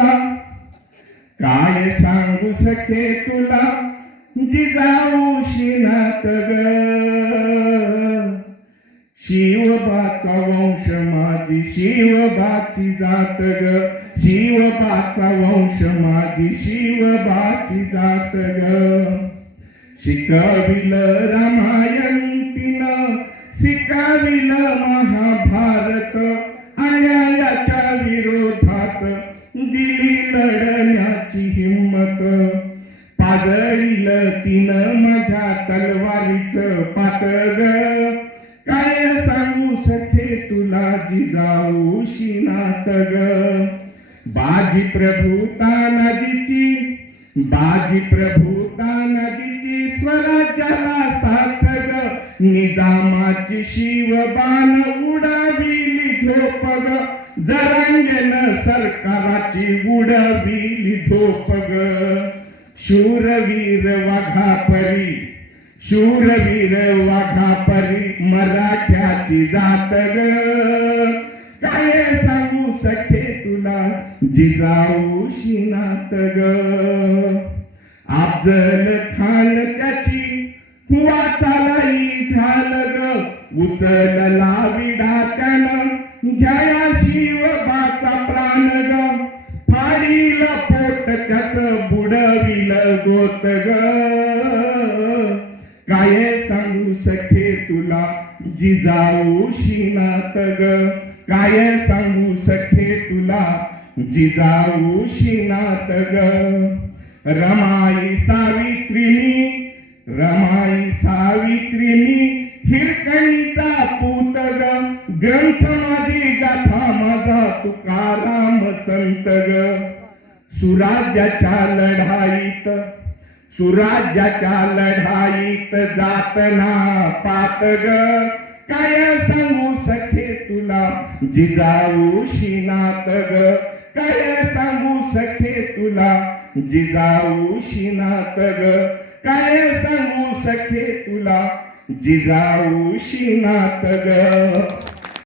काय सांगू सके तुला? जिजाऊशी शिनात ग. शिवबाचा वंश माझी शिवबाची जात ग. शिवबाचा वंश माझी शिवबाची जात ग. शिकविल रामायण तिनं शिकाविल महा लढण्याची हिंमत. पाजळील तिनं माझ्या तलवारीच पातळ. काय सांगू सखे तुला जिजाऊ शिनात ग बाजी प्रभू तानाजीची बाजी प्रभू तानाजीची स्वराज्याला साथ ग निजामाची शिवबान उडाविली झोप ग जरांगेन सरकाराची उडविली झोप ग शूरवीर वाघापरी शूरवीर वाघापरी मराठ्याची जात ग काय सांगू सखे तुला जिजाऊ शिनात ग अफजल खान त्याची वाचालाई झालं ग उचलला विडा त्यानं घ्या शिवबाचा प्राण गाव फाडील पोट त्याच बुडविल गोत ग. काय सांगू सखे तुला जिजाऊ शिनात ग. काय सांगू सखे तुला जिजाऊ शिनात ग. रमाई सावित्रिनी रमाई सावित्रिनी हिरकणीचा पूत ग. ग्रंथ राम संत ग. सुराज्याच्या लढाईत सुराज्याच्या लढाईत जातना पात ग. काय सांगू सखे तुला जिजाऊ शिनात ग. काय सांगू सखे तुला जिजाऊ शिनात ग. काय सांगू सखे तुला जिजाऊ शिनात ग.